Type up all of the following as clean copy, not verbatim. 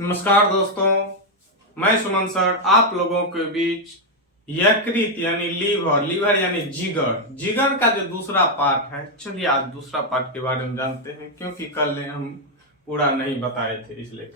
नमस्कार दोस्तों, मैं सुमन सर आप लोगों के बीच यकृत यानी लीवर यानी जिगर का जो दूसरा पार्ट है। चलिए आज दूसरा पार्ट के बारे में जानते हैं, क्योंकि कल ने हम पूरा नहीं बताए थे इसलिए।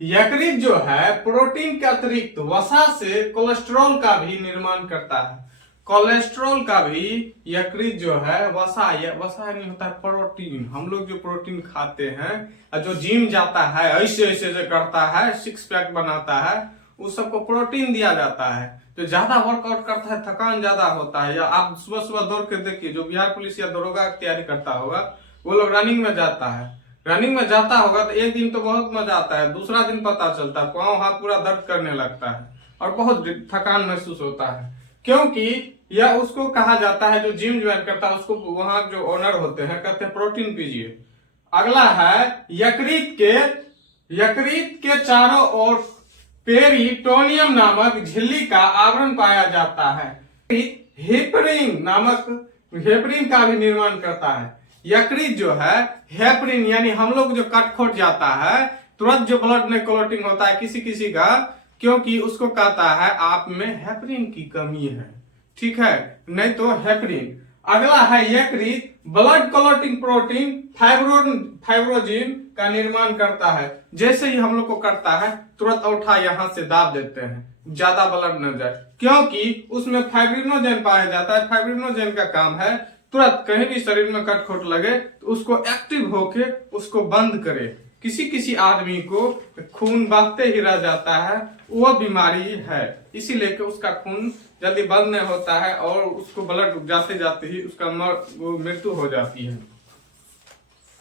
यकृत जो है प्रोटीन के अतिरिक्त वसा से कोलेस्ट्रॉल का भी निर्माण करता है। कोलेस्ट्रॉल का भी यकृत जो है वसा यानी होता है प्रोटीन। हम लोग जो प्रोटीन खाते हैं, जो जिम जाता है ऐसे ऐसे जो करता है, सिक्स पैक बनाता है, उस सबको प्रोटीन दिया जाता है। जो ज्यादा वर्कआउट करता है, थकान ज्यादा होता है, या आप सुबह सुबह दौड़ के देखिए, जो बिहार पुलिस या दरोगा की तैयारी करता होगा, वो लोग रनिंग में जाता है। रनिंग में जाता होगा तो एक दिन तो बहुत मजा आता है, दूसरा दिन पता चलता है पाँव हाथ पूरा दर्द करने लगता है और बहुत थकान महसूस होता है। क्योंकि यह उसको कहा जाता है, जो जिम ज्वाइन करता है उसको वहां जो ओनर होते हैं कहते हैं प्रोटीन पीजिए। अगला है यकृत के चारों ओर पेरिटोनियम नामक झिल्ली का आवरण पाया जाता है। हेपरिन का भी निर्माण करता है। यकृत जो है हेपरिन यानी हम लोग जो कटखोट जाता है, तुरंत जो ब्लड में क्लॉटिंग होता है किसी किसी का, क्योंकि उसको कहता है आप में हेपरिन की कमी है, ठीक है, नहीं तो हेपरिन। अगला है यकृत ब्लड क्लॉटिंग प्रोटीन फाइब्रोजिन का निर्माण करता है। जैसे ही हम लोग को करता है तुरंत उठा यहां से दाब देते हैं, ज्यादा ब्लड न जाए, क्योंकि उसमें फाइब्रिनोजेन पाया जाता है। फाइब्रिनोजेन का काम है तुरंत कहीं भी शरीर में कटखोट लगे तो उसको एक्टिव होके उसको बंद करे। किसी किसी आदमी को खून बहते ही रह जाता है, वो बीमारी है, इसीलिए कि उसका खून जल्दी बंद नहीं होता है और उसको ब्लड जाते जाते ही उसका मृत्यु हो जाती है।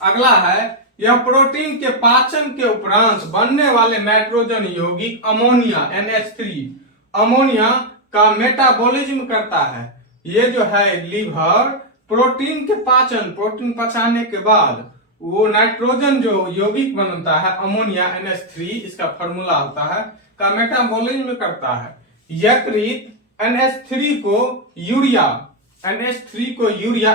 अगला है यह प्रोटीन के पाचन के उपरांत बनने वाले नाइट्रोजन यौगिक अमोनिया NH3 अमोनिया का मेटाबॉलिज्म करता है। ये जो है लीवर प्रोटीन प्रोटीन पचाने के बाद वो नाइट्रोजन जो यौगिक बनता है अमोनिया NH3, इसका फार्मूला होता है, का मेटाबॉलिज्म करता है। यकृत NH3 को यूरिया NH2CO यूरिया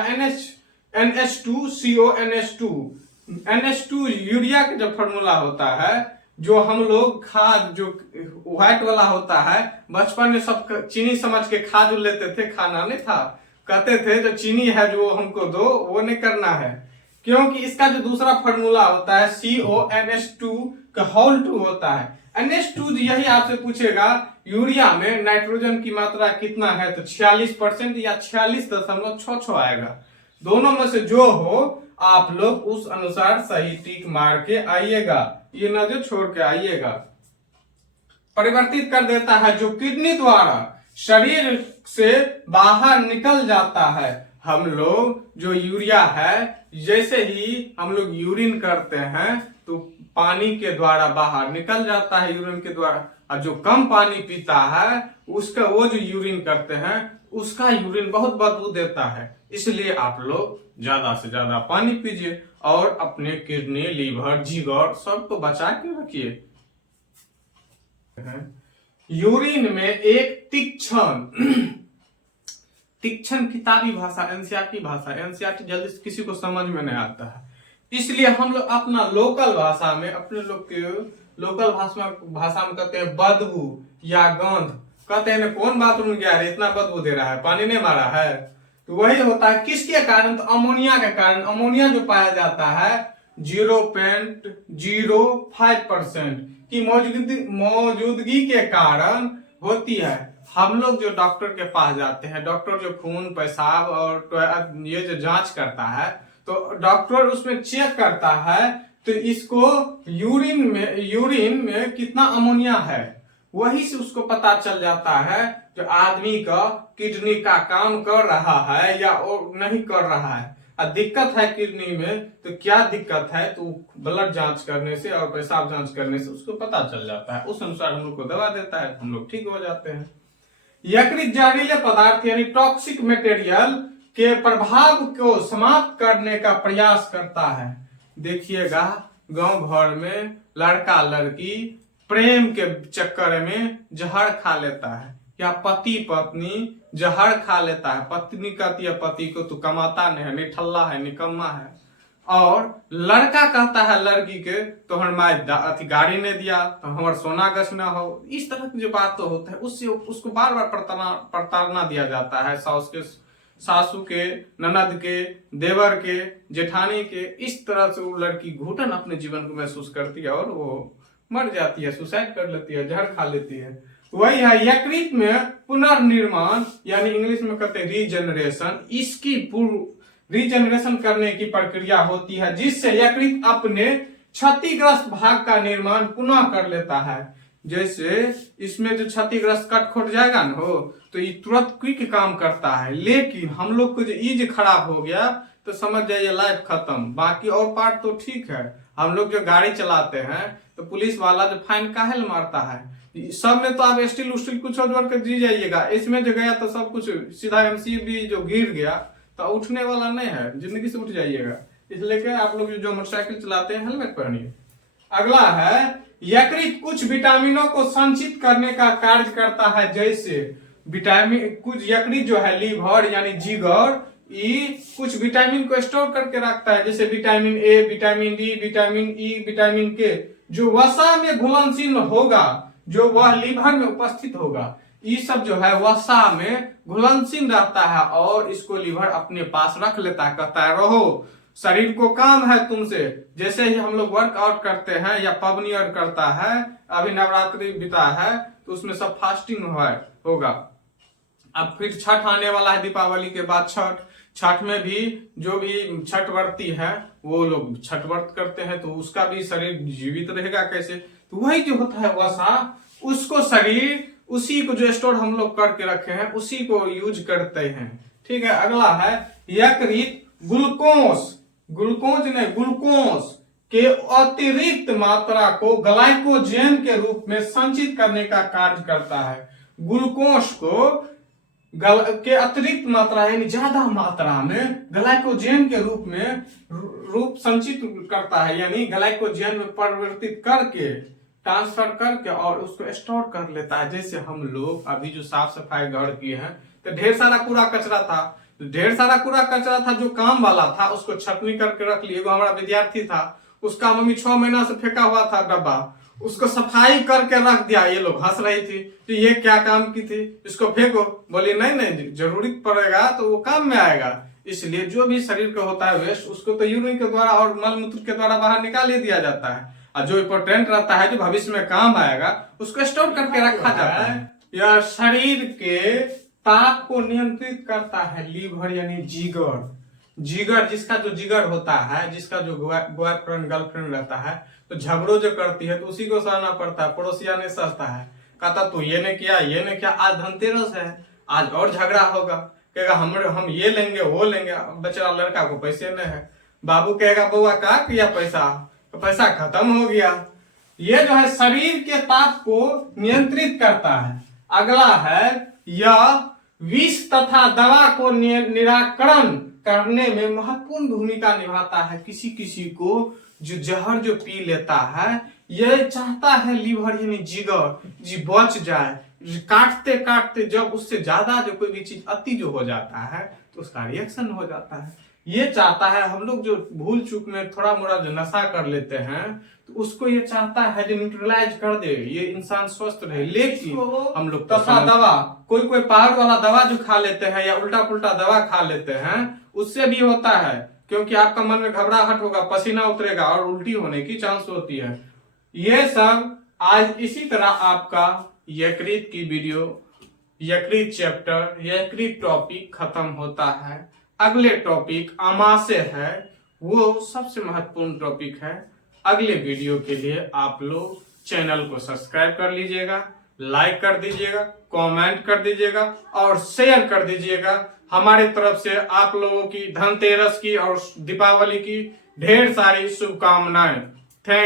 का जो फार्मूला होता है, जो हम लोग खाद जो व्हाइट वाला होता है, बचपन में सब चीनी समझ के खा जो लेते थे, खाना नहीं था, कहते थे जो चीनी है जो हमको दो, वो नहीं करना है, क्योंकि इसका जो दूसरा फार्मूला होता है CONH2 का होल 2 होता है। NH2 यही आपसे पूछेगा यूरिया में नाइट्रोजन की मात्रा कितना है, तो 46% या 46.66 आएगा। दोनों में से जो हो आप लोग उस अनुसार सही टिक मार के आइएगा, ये न जो छोड़ के आइएगा। परिवर्तित कर देता है, जो किडनी द्वारा शरीर से बाहर निकल जाता है। हम लोग जो यूरिया है, जैसे ही हम लोग यूरिन करते हैं तो पानी के द्वारा बाहर निकल जाता है, यूरिन के द्वारा। और जो कम पानी पीता है उसका वो जो यूरिन करते हैं उसका यूरिन बहुत बदबू देता है। इसलिए आप लोग ज्यादा से ज्यादा पानी पीजिए और अपने किडनी, लीवर, जिगर सबको बचा के रखिए। यूरिन में एक तीक्ष्ण किताबी भाषा एनसीईआरटी जल्दी से किसी को समझ में नहीं आता है, इसलिए हम लोग अपना लोकल भाषा में, अपने लोग के लोकल भाषा में कहते हैं बदबू या गंध। कहते हैं कौन बाथरूम गया है इतना बदबू दे रहा है, पानी नहीं मारा है, तो वही होता है। किसके कारण? तो अमोनिया के कारण। अमोनिया जो पाया जाता है 0.05% की मौजूदगी के कारण होती है। हम लोग जो डॉक्टर के पास जाते हैं, डॉक्टर जो खून, पेशाब और ये जो जांच करता है, तो डॉक्टर उसमें चेक करता है, तो इसको यूरिन में कितना अमोनिया है, वही से उसको पता चल जाता है जो आदमी का किडनी का काम कर रहा है या और नहीं कर रहा है। और दिक्कत है किडनी में, तो क्या दिक्कत है, तो ब्लड जांच करने से और पेशाब जांच करने से उसको पता चल जाता है। उस अनुसार हम लोग को दवा देता है, हम लोग ठीक हो जाते हैं। यकृत जहरीले पदार्थ यानी टॉक्सिक मटेरियल के प्रभाव को समाप्त करने का प्रयास करता है। देखिएगा गांव भर में लड़का लड़की प्रेम के चक्कर में जहर खा लेता है, या पति पत्नी जहर खा लेता है। पत्नी कहती है पति को, तू कमाता नहीं है, निठल्ला है, निकम्मा है, और लड़का कहता है लड़की के तोहर माई अथी गाड़ी नहीं दिया तो हमार सोना गछ ना हो। इस तरह की जो बात तो होता है उससे उसको बार बार प्रताड़ना दिया जाता है, सासू के, ननद के, देवर के, जेठानी के। इस तरह से वो लड़की घुटन अपने जीवन को महसूस करती है और वो मर जाती है, सुसाइड कर लेती है, जहर खा लेती है। वही है यकृत में पुनर्निर्माण, यानी इंग्लिश में कहते हैं रीजनरेशन। इसकी रीजनरेशन करने की प्रक्रिया होती है जिससे यकृत अपने क्षतिग्रस्त भाग का निर्माण पुनः कर लेता है। जैसे इसमें जो क्षतिग्रस्त कट खोट जाएगा ना हो तो ये तुरंत क्विक काम करता है, लेकिन हम लोग को जो ईज खराब हो गया तो समझ जाइए लाइफ खत्म। बाकी और पार्ट तो ठीक है। हम लोग जो गाड़ी चलाते हैं तो पुलिस वाला जो फाइन काहे मारता है, सब में तो आप स्टील उस्टील कुछ और कर दी जाइएगा, इसमें जो गया तो सब कुछ सीधा एमसीबी जो गिर गया तो उठने वाला नहीं है, जिंदगी से उठ जाइएगा। इसलिए कि आप लोग जो मोटरसाइकिल चलाते हैं हेलमेट पहनिए। अगला है यकृत कुछ विटामिनों को संचित करने का कार्य करता है। जैसे विटामिन कुछ यकृत जो है लीवर यानी जिगर ये कुछ विटामिन को स्टोर करके रखता है, जैसे vitamin A, vitamin D, vitamin E, vitamin के, जो वसा में घुलनशील होगा, जो वह लीवर में उपस्थित होगा। ये सब जो है वसा में घुलनशील रहता है और इसको लीवर अपने पास रख लेता है, कहता है रहो, शरीर को काम है तुमसे। जैसे ही हम लोग वर्कआउट करते हैं या पबनी और करता है, अभी नवरात्रि बीता है तो उसमें सब फास्टिंग होगा। अब फिर छठ आने वाला है, दीपावली के बाद छठ में भी जो भी छठ व्रती है वो लोग छठ व्रत करते हैं तो उसका भी शरीर जीवित रहेगा कैसे। तो वही जो होता है वसा, उसको शरीर उसी को जो स्टोर हम लोग करके रखे हैं उसी को यूज करते हैं। ठीक है। अगला है यकृत ग्लूकोज के अतिरिक्त मात्रा को ग्लाइकोजन के रूप में संचित करने का कार्य करता है। ग्लूकोज को के अतिरिक्त मात्रा यानी ज्यादा मात्रा में ग्लाइकोजन के रूप संचित करता है, यानी ग्लाइकोजन में परिवर्तित करके ट्रांसफर करके और उसको स्टोर कर लेता है। जैसे हम लोग अभी जो साफ सफाई घर की है तो ढेर सारा कूड़ा कचरा था जो काम वाला था, उसको छटनी करके रख लिए। हमारा विद्यार्थी था, उसका मम्मी 6 महीना से फेंका हुआ था डब्बा, उसको सफाई करके रख दिया। ये लोग हंस रही थी कि ये क्या काम की थी, इसको फेंको। बोली नहीं जरूरी पड़ेगा तो वो काम में आएगा। इसलिए जो भी शरीर का होता है वेस्ट उसको तो यूरिन के द्वारा और मल मूत्र के द्वारा बाहर निकाल ही दिया जाता है, और जो इंपोर्टेंट रहता है जो भविष्य में काम आएगा उसको स्टोर करके रखा जाता है। यह शरीर के ताप को नियंत्रित करता है लीवर यानी जिगर जिसका जो जिगर होता है, जिसका जो बॉयफ्रेंड गर्लफ्रेंड रहता है तो झगड़ो जो करती है तो उसी को सहना पड़ता है, पड़ोसिया नहीं सहता है। कहता तू ये नहीं किया, आज धनतेरस है, आज और झगड़ा होगा, कहेगा हम ये लेंगे वो लेंगे। बेचारा लड़का को पैसे नहीं है, बाबू कहेगा बउआ का किया पैसा खत्म हो गया। ये जो है शरीर के ताप को नियंत्रित करता है। अगला है यह विष तथा दवा को निराकरण करने में महत्वपूर्ण भूमिका निभाता है। किसी को जो जहर जो पी लेता है ये चाहता है लीवर यानी जिगर जी बच जाए, काटते जब उससे ज्यादा जो कोई भी चीज अति जो हो जाता है तो उसका रिएक्शन हो जाता है। ये चाहता है हम लोग जो भूल चूक में थोड़ा मोड़ा जो नशा कर लेते हैं तो उसको ये चाहता है जो न्यूट्रलाइज कर दे, ये इंसान स्वस्थ रहे। लेकिन हम लोग तथा दवा कोई पावर वाला दवा जो खा लेते हैं या उल्टा पुल्टा दवा खा लेते हैं उससे भी होता है, क्योंकि आपका मन में घबराहट होगा, पसीना उतरेगा और उल्टी होने की चांस होती है। ये सब आज इसी तरह आपका यकृत की वीडियो, यकृत चैप्टर, यकृत टॉपिक खत्म होता है। अगले टॉपिक आमाशय है, वो सबसे महत्वपूर्ण टॉपिक है। अगले वीडियो के लिए आप लोग चैनल को सब्सक्राइब कर लीजिएगा, लाइक कर दीजिएगा, कमेंट कर दीजिएगा और शेयर कर दीजिएगा। हमारी तरफ से आप लोगों की धनतेरस की और दीपावली की ढेर सारी शुभकामनाएं।